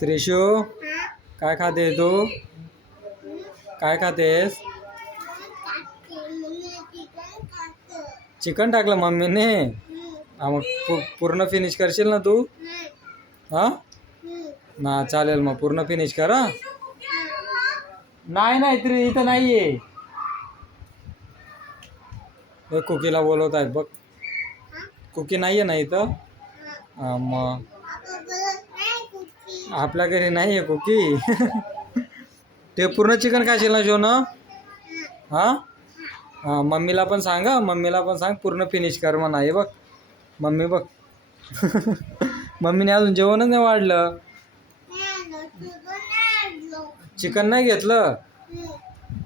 त्रिशू काय खाते तू? काय खातेस? चिकन टाकलं मम्मीने. हा मग पूर्ण फिनिश करशील ना तू? हा ना चालेल मग पूर्ण फिनिश कर हा. नाही नाही तरी इथं नाहीये. हे कुकीला बोलवत आहेत बघ. कुकी नाहीये ना इथं. हा मग आपल्या घरी नाहीये कुकी. ते पूर्ण चिकन खाशील ना शोन? हा हा मम्मीला पण सांग हा. मम्मीला पण सांग पूर्ण फिनिश कर म्हणा. हे बघ मम्मी बघ. मम्मीने अजून जेवणच नाही वाढलं. चिकन नाही घेतलं.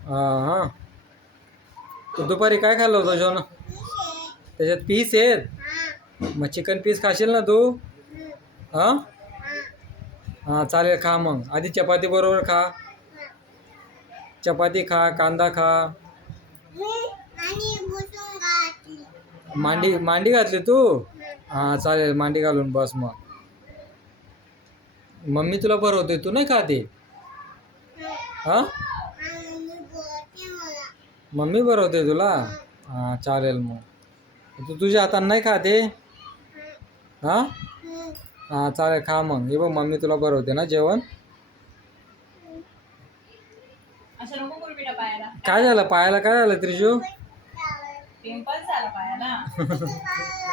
हा हा तू दुपारी काय खाल्लं होतं शोन? त्याच्यात पीस आहेत. मग चिकन पीस खाशील ना तू? हा हा चालेल खा मग. आधी चपाती बरोबर खा. चपाती खा, कांदा खा. मांडी घातली तू? हा चालेल मांडी घालून बस मग. मम्मी तुला भरवते तू नाही खाते? हा मम्मी भरवते तुला? हा चालेल मग. तू तुझ्या हाताने नाही खाते? हा हा चालेल खा मग. हे बघ मम्मी तुला भरवते ना जेवण. काय झालं पायाला? काय झालं त्रिशू? पिंपल्स झाला पायाला.